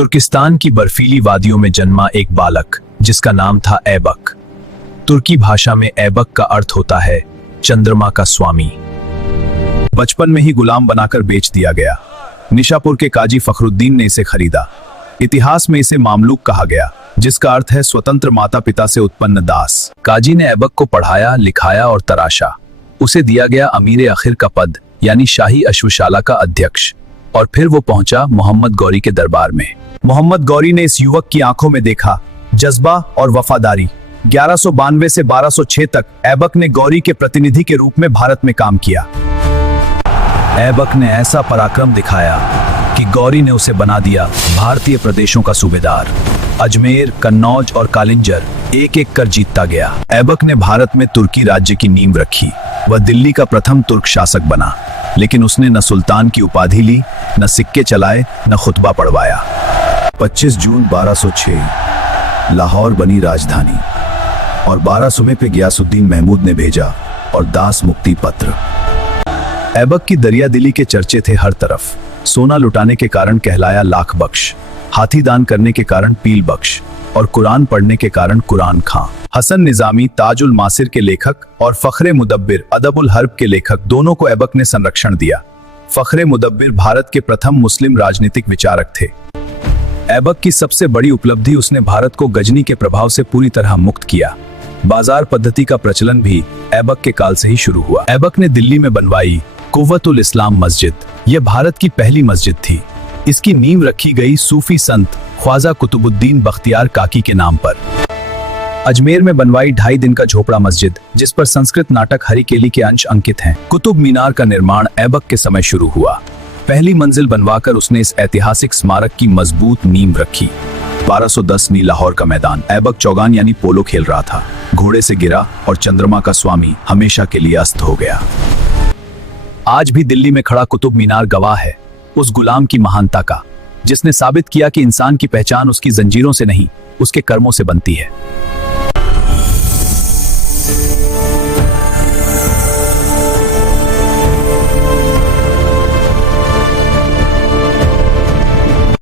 तुर्किस्तान की बर्फीली वादियों में जन्मा एक बालक जिसका नाम था ऐबक। तुर्की भाषा में ऐबक का अर्थ होता है चंद्रमा का स्वामी। बचपन में ही गुलाम बनाकर बेच दिया गया। निशापुर के काजी फखरुद्दीन ने इसे खरीदा। इतिहास में इसे मामलूक कहा गया, जिसका अर्थ है स्वतंत्र माता पिता से उत्पन्न दास। काजी ने ऐबक को पढ़ाया, लिखाया और तराशा। उसे दिया गया अमीर आखिर का पद, यानी शाही अश्वशाला का अध्यक्ष, और फिर वो पहुंचा मोहम्मद गौरी के दरबार में। मोहम्मद गौरी ने इस युवक की आंखों में देखा जज्बा और वफादारी। 1192 से 1206 तक ऐबक ने गौरी के प्रतिनिधि के रूप में भारत में काम किया। ऐबक ने ऐसा पराक्रम दिखाया कि गौरी ने उसे बना दिया भारतीय प्रदेशों का सूबेदार। अजमेर, कन्नौज और कालिंजर एक एक कर जीतता गया। ऐबक ने भारत में तुर्की राज्य की नींव रखी। वह दिल्ली का प्रथम तुर्क शासक बना, लेकिन उसने न सुल्तान की उपाधि ली, न सिक्के चलाए, न खुतबा पढ़वाया। 25 जून 1206 लाहौर बनी राजधानी, और 1200 पे गयासुद्दीन महमूद ने भेजा और दास मुक्ति पत्र। ऐबक की दरिया दिली के चर्चे थे हर तरफ। सोना लुटाने के कारण कहलाया लाख बख्श, हाथी दान करने के कारण पील बख्श, और कुरान पढ़ने के कारण कुरान खां। हसन निजामी ताजुल मासिर के लेखक और फखरे मुदब्बिर अदबुल हर्ब के लेखक दोनों को ऐबक ने संरक्षण दिया। फखरे मुदब्बिर भारत के प्रथम मुस्लिम राजनीतिक विचारक थे। ऐबक की सबसे बड़ी उपलब्धि, उसने भारत को गजनी के प्रभाव से पूरी तरह मुक्त किया। बाजार पद्धति का प्रचलन भी ऐबक के काल से ही शुरू हुआ। ऐबक ने दिल्ली में बनवाई कुव्वतुल इस्लाम मस्जिद। यह भारत की पहली मस्जिद थी। इसकी नींव रखी गई सूफी संत ख्वाजा कुतुबुद्दीन बख्तियार काकी के नाम पर। अजमेर में बनवाई 2.5 दिन का झोपड़ा मस्जिद, जिस पर संस्कृत नाटक हरिकेली के अंश अंकित हैं। कुतुब मीनार का निर्माण ऐबक के समय शुरू हुआ। पहली मंजिल बनवाकर उसने इस ऐतिहासिक स्मारक की मजबूत नींव रखी। 1210 लाहौर का मैदान। ऐबक चौगान यानी पोलो खेल रहा था। घोड़े से गिरा और चंद्रमा का स्वामी हमेशा के लिए अस्त हो गया। आज भी दिल्ली में खड़ा कुतुब मीनार गवाह है उस गुलाम की महानता का, जिसने साबित किया कि इंसान की पहचान उसकी जंजीरों से नहीं, उसके कर्मों से बनती है।